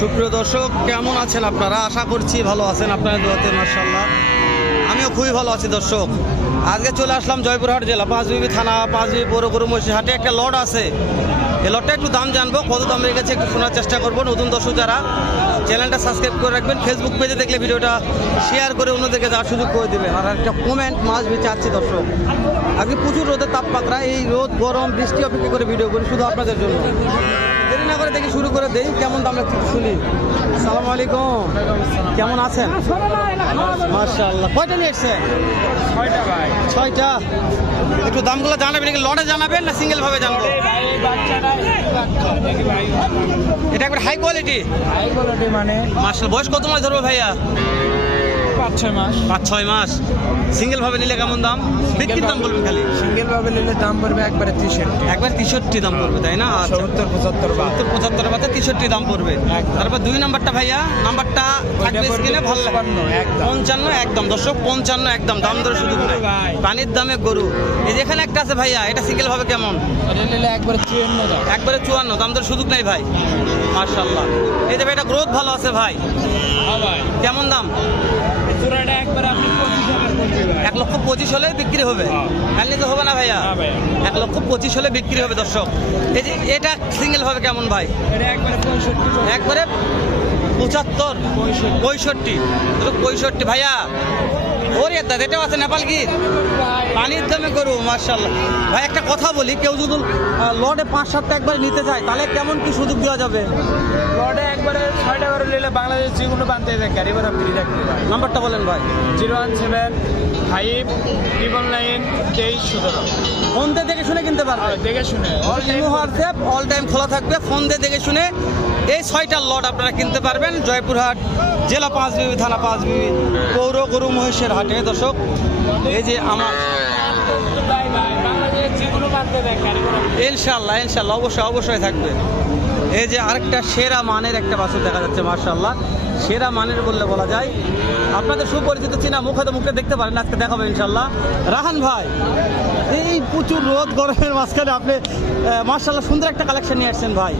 সুপ্রিয় দর্শক, কেমন আছেন আপনারা? আশা করছি ভালো আছেন। আপনাদের দোয়াতে মাশাআল্লাহ আমিও খুবই ভালো আছি। দর্শক, আজকে চলে আসলাম জয়পুরহাট জেলা পাঁচবিবি থানা পাঁচবিবি পৌর গরু মহিষের হাটে। একটা লট আছে, এই লটটা একটু দাম জানবো, কত দাম রেখেছে একটু শোনার চেষ্টা করবো। নতুন দর্শক যারা, চ্যানেলটা সাবস্ক্রাইব করে রাখবেন। ফেসবুক পেজে দেখলে ভিডিওটা শেয়ার করে অন্যদেরকে যাওয়ার সুযোগ করে দেবেন। আর একটা কমেন্ট মাছ বেঁচে আছে দর্শক। আজকে প্রচুর রোদের তাপমাত্রা, এই রোদ গরম বৃষ্টি অপেক্ষা করে ভিডিও করি শুধু আপনাদের জন্য। দেরি না করে দেখি শুরু করে দেই, কেমন দাম একটু শুনি। আসসালামু আলাইকুম, কেমন আছেন? মাশাআল্লাহ। কয়টা নিয়ে এসছেন? ছয়টা। একটু দামগুলো জানাবেন, লটে জানাবেন না সিঙ্গেল ভাবে জানবো? এটা একবার হাই কোয়ালিটি মানে মাশাআল্লাহ। বয়স কত মাস ধরবো ভাইয়া? 5-6 মাস। সিঙ্গেল ভাবে নিলে কেমন দাম? বিক্রির দাম বলবেন খালি। সিঙ্গেল ভাবে নিলে দাম পড়বে একবারে 63, একবার 63 দাম পড়বে, তাই না? 70-75 বাতে 63 দাম পড়বে। তারপর 2 নাম্বারটা ভাইয়া, নাম্বারটা থাকবে স্ক্রিনে, ভালো লাগে 55 একদম। দর্শক 55 একদম, দাম ধরে শুধু পানির দামে গরু। এই যেখানে একটা আছে ভাইয়া, এটা সিঙ্গেল ভাবে কেমন? এটা নিলে একবারে 54 দাম, একবারে 54, দাম ধরে সুযোগ নাই ভাই। মাশাআল্লাহ। এই যে এটা গ্রোথ ভালো আছে ভাই, কেমন দাম? পুরাটা একবারে আপনি 1,25,000 হলে বিক্রি হবে, কালকে তো হবে না ভাইয়া? 1,25,000 হলে বিক্রি হবে। দর্শক, এই যে এটা সিঙ্গেল ভাবে কেমন ভাই? এটা একবারে 65, একবারে 75, 65 ভাইয়া। ওরে দাদা, এটাও আছে নেপাল কি পানির দামে গরু। মাশাআল্লাহ ভাই, একটা কথা বলি, কেউ যদি লটে 5-7টা একবার নিতে চায় তাহলে কেমন কি সুযোগ দেওয়া যাবে? লটে একবারে 6টা করে নিলে বাংলাদেশ যেগুলো বানতে যায় গাড়ি ভাড়া ফ্রি থাকবে। নাম্বারটা বলেন ভাই। 017-5-9-23-17। ফোন দিয়ে দেখে শুনে কিনতে পারবে, দেখে শুনে হোয়াটসঅ্যাপ অল টাইম খোলা থাকবে। ফোন দিয়ে দেখে শুনে এই 6টা লট আপনারা কিনতে পারবেন জয়পুরহাট জেলা পাঁচবিবি থানা পাঁচবিবি পৌর গরু মহিষের হাটে। দর্শক, এই যে আমার ইনশাল্লাহ ইনশাল্লাহ অবশ্যই থাকবে। এই যে আরেকটা সেরা মানের একটা বাছুর দেখা যাচ্ছে, মাশাআল্লাহ সেরা মানের বললে বলা যায়। আপনাদের সুপরিচিত চিনা মুখে তো মুখে দেখতে পারেন, আজকে দেখাবো ইনশাল্লাহ। রাহান ভাই, এই প্রচুর রোদ গরমের মাঝখানে আপনি মাশাআল্লাহ সুন্দর একটা কালেকশন নিয়ে আসছেন ভাই।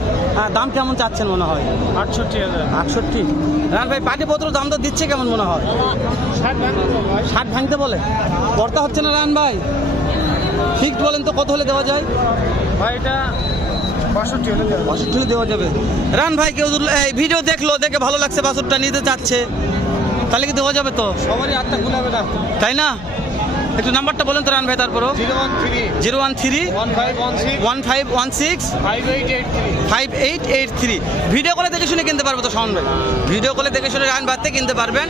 দাম কেমন চাচ্ছেন মনে হয়? 68,000। 68। রাহান ভাই, পাটিপত্র দাম তো দিচ্ছে কেমন মনে হয়? 60 ভাঙতে বলে, কর্তা হচ্ছে না রাহান ভাই? ফিক্সড বলেন তো, কত হলে দেওয়া যায় ভাই? এটা 65 হলে দেওয়া যাবে। রান ভাই, কেউ এই ভিডিও দেখলো, দেখে ভালো লাগছে, বাছুরটা নিতে চাচ্ছে, তাহলে কি দেওয়া যাবে তো? সবারই হাতটা খুলাবে না, তাই না? একটু নাম্বারটা বলেন তো রান ভাই। তারপরও 013-1516-5883। ভিডিও কলে দেখে শুনে কিনতে পারবো তো শাওন ভাই? ভিডিও কলে দেখে শুনে রান ভাইতে কিনতে পারবেন।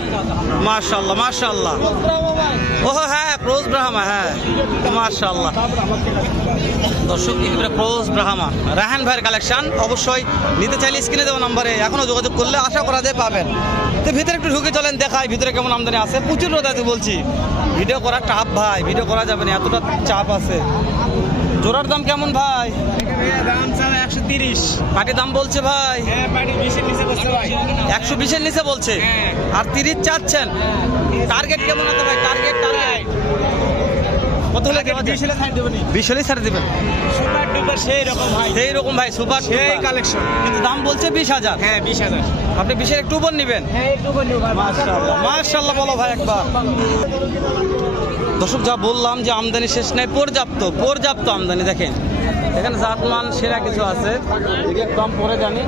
মাশাআল্লাহ মাশাআল্লাহ। ওহো হ্যাঁ, ক্রোজ ব্রাহ্মা, হ্যাঁ মাশাআল্লাহ। দর্শক, এগুলো ক্রোজ ব্রাহ্মা রাহান ভাইয়ের কালেকশন। অবশ্যই নিতে চাইলে স্ক্রিনে দেওয়া নম্বরে এখনো যোগাযোগ করলে আশা করা যায় পাবেন। তো ভিতরে একটু ঢুকে চলেন, দেখাই ভিতরে কেমন আমদানি আছে। প্রচুর রোদ আছে বলছি, ভিডিও করা টাপ ভাই, ভিডিও করা যাবে না, এতটা চাপ আছে। জোড়ার দাম কেমন ভাই? দাম স্যার 130। পাটি দাম বলছে ভাই? হ্যাঁ, পাটি 20-এর নিচে বলছে ভাই। 120-এর নিচে বলছে, আর 30 চাচ্ছেন। টার্গেট কেমন আছে ভাই? টার্গেট কত হলে দেওয়া যায়? 20 হলে ছাড় দেবেন। 20 হলেই ছাড়ে দেবেন। সুপার ডুপার সেই রকম ভাই, সেই রকম ভাই, সুপার সেই কালেকশন। কিন্তু দাম বলছে 20,000। হ্যাঁ 20,000। আপনি 20-এর একটু উপর নেবেন? হ্যাঁ একটু বলি ভাই। মাশাআল্লাহ মাশাআল্লাহ বলো ভাই একবার। দর্শক, যা বললাম যে আমদানি শেষ নাই, পর্যাপ্ত আমদানি। দেখেন এখানে জাতমান সেরা কিছু আছে, কম পরে জানি।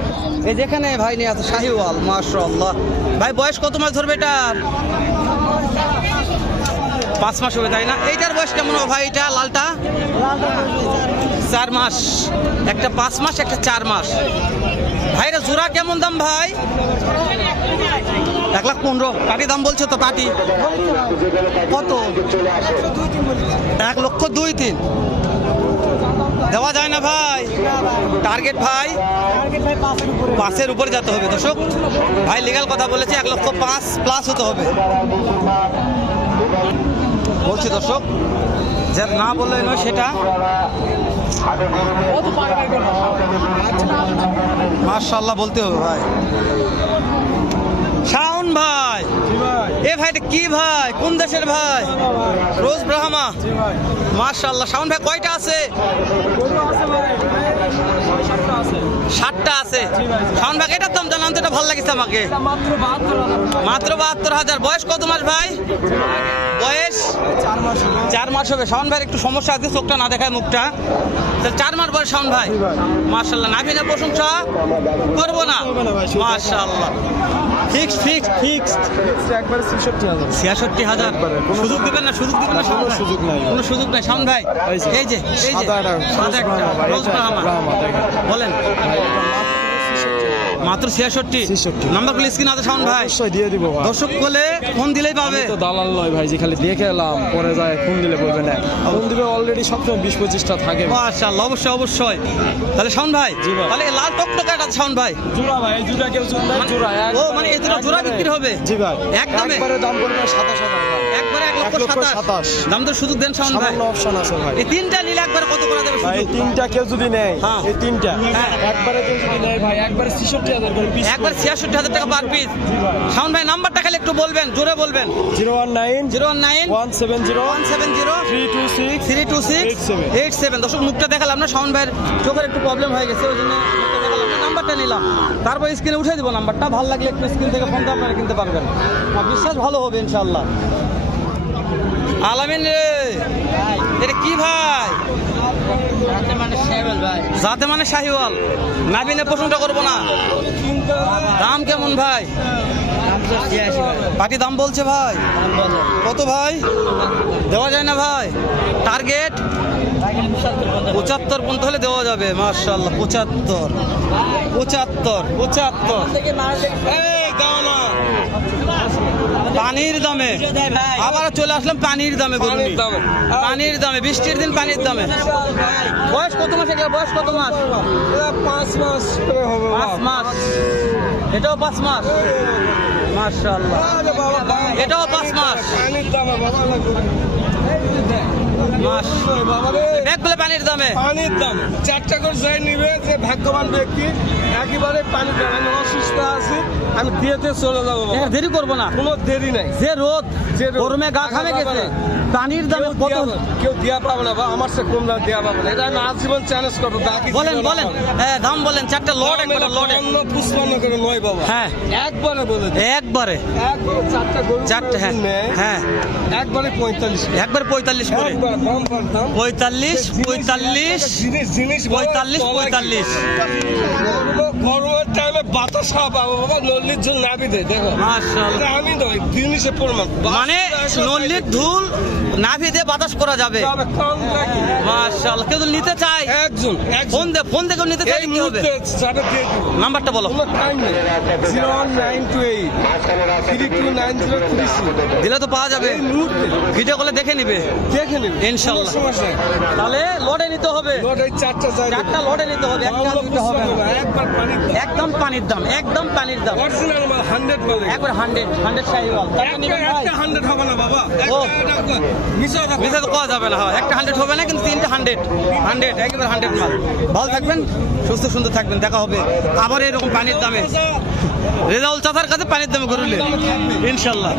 এই যেখানে ভাই নিয়ে আছে শাহিওয়াল, মাশাআল্লাহ। ভাই বয়স কত মাস ধরবে এটার? 5 মাস হবে, তাই না? এইটার বয়স কেমন হবে ভাই? এটা লালটা 4 মাস, একটা 5 মাস, একটা 4 মাস। ভাইরা জোড়া কেমন দাম ভাই? 1,15,000। পাটি দাম বলছে তো? পাটি কত? 1,02,3,000 দেওয়া যায় না ভাই? টার্গেট ভাই 5-এর উপরে যেতে হবে। দর্শক, ভাই লিগাল কথা বলেছে, 1,05,000+ হতে হবে বলছি। দর্শক, যে না বললে নয় সেটা। মাশাআল্লাহ বলতে হবে ভাই। শাওন ভাই, এ ভাই এটা কি ভাই? কোন দেশের ভাই? রোজ ব্রাহ্মা, মাশাআল্লাহ। শাওন ভাই কয়টা আছে? 60টা আছে। শাওন ভাই এটার দাম জানান তো, এটা ভালো লাগছে আমাকে। মাত্র 72,000। বয়স কত মাস ভাই? বয়স 4 মাস হবে। শাওন ভাই একটু সমস্যা আছে, চোখটা না দেখায়, মুখটা। 4 মাস বয়স শাওন ভাই। মাশাআল্লাহ, নাভিনে প্রশংসা করবো না? মাশাআল্লাহ। ফিক্সড একবারে 66,000। 66,000। সুযোগ দিবেন না? সুযোগ দিবেন না? শাওন ভাই? সুযোগ নাই। কোনো সুযোগ নাই শাওন ভাই। এই যে সাদা একটা রোজ ব্রাহ্মা। বলেন মাত্র 66। নাম্বার প্লিজ স্ক্রিন আছে শাওন ভাই, অবশ্যই দিয়ে দিব ভাই। দর্শক বলে ফোন দিলেই পাবে। তো দালাল নয় ভাই, যে খালি দেখে এলাম পরে যায় ফোন দিলে বলবে না। ফোন দিবে অলরেডি সবসময় 20-25টা থাকে। মাশাআল্লাহ, অবশ্যই। তাহলে শাওন ভাই, জি ভাই। তাহলে লাল টকটকাটা শাওন ভাই। জোড়া ভাই, এই জোড়া কেউ চুন নাই, জোড়া ও মানে এই দুটো জোড়া বিক্রি হবে? জি ভাই, একদমে? একবারে দাম পড়বে 27,000 ভাই। একবারে 1,27,000। দাম তো সুযোগ দেন শাওন ভাই। সামান্য অপশন আছে ভাই। এই তিনটা নিলে একবারে কত করে দেবে ভাই সুযোগ? তিনটা কেউ যদি নেয়, হ্যাঁ। এই তিনটা হ্যাঁ। একবারে কেউ যদি নেয় ভাই, একবারে 66,000 করে পিস। একবার 66,000 টাকা পার পিস। শাওন ভাই নাম্বারটা খালি একটু বলবেন, জোরে বলবেন। 019 019 170 170 326 32687। দর্শক মুখটা দেখালাম না, শাওন ভাইয়ের চোখের একটু প্রবলেম হয়ে গেছে, ওই জন্য মুখটা দেখালাম না। নাম্বারটা নিলাম, তারপর স্ক্রিনে উঠে দিব নাম্বারটা। ভালো লাগলে একটু স্ক্রিন থেকে ফোন দিয়ে আপনারা কিনতে পারবেন। আমার বিশ্বাস ভালো হবে ইনশাআল্লাহ। আলামিন রে, এটা কি ভাই? যাতে মানে শাহিওয়াল। নাবিনে প্রশ্নটা করবো না। দাম কেমন ভাই? পাটি দাম বলছে ভাই। কত ভাই? দেওয়া যায় না ভাই? টার্গেট 75 পর্যন্ত হলে দেওয়া যাবে। মাশাআল্লাহ, 75। এই দাও না। পানির দামে আবার চলে আসলাম, পানির দামে গরু নিয়ে। পানির দামে, বৃষ্টির দিন পানির দামে। বয়স কত মাস? এগুলো বয়স কত মাস? 5 মাস করে হবে। 5 মাস। এটাও 5 মাস। মাশাআল্লাহ, এটাও 5 মাস। পানির দামে বাবা লাগবে। মাস ব্যাগগুলো পানির দামে। পানির দাম 4টা করে যাই নিবে, যে ভাগ্যবান ব্যক্তি একেবারে পানির দাম। আমি অসুস্থ আছি, আমি দিয়েতে চলে যাবো বাবা। দেরি করবো না, কোনো দেরি নাই। যে রোদ গরমে গা ঘামে গেছে। পানির দামে কত? কেউ দিয়া পাবে না বা আমার সে কম দাম দেওয়া পাবে না। এটা আমি আজীবন চ্যালেঞ্জ করবো। বাকি বলেন হ্যাঁ, দাম বলেন। 4টা লট একবারে লটে। 55 করে নয় বাবা। হ্যাঁ, একবারে বলে দিই। একবারে 4টা গরু 4টে। হ্যাঁ নেয়, হ্যাঁ, একবারে 45 একবারে 45 করে। একবার দাম দাম 45 জিনিস 45। গরমের টাইমে বাতাস খাওয়া পাবো বাবা। নল্লির জন্য নাবি দেয়, দেখো। মাশাআল্লাহ, এটা আমি নয়, জিনিসে প্রমাণ। মানে নল্লির ধুল নাভি দিয়ে বাতাস করা যাবে। মাশাআল্লাহ, কেউ যদি নিতে চায় একজন ফোন দিয়ে কেউ নিতে চাই কি হবে? নাম্বারটা বলো। 01928 329036 দিলে তো পাওয়া যাবে। ভিডিও কলে দেখে নিবে, দেখে নিন ইনশাআল্লাহ। সমস্যা নেই। তাহলে লটে নিতে হবে। এই 4টা যাই 4টা লটে নিতে হবে, একটা দুটো হবে না। একবার পানির দাম। একদম পানির দাম, একদম পানির দাম। অরিজিনাল মাল 100 মাল। একবার 100 শাহিওয়াল। তারপর নিবেন ভাই। একটা 100 হবে না বাবা। ও। মিশা মিথ্যা তো পাওয়া যাবে না। হ্যাঁ, একটা 100 হবে না, কিন্তু 3টা 100 একেবারে 100 মাল। ভালো থাকবেন, সুস্থ সুন্দর থাকবেন। দেখা হবে আবার এরকম পানির দামে। রেজাউল চাচার কাছে পানির দামে গরুলে ইনশাল্লাহ।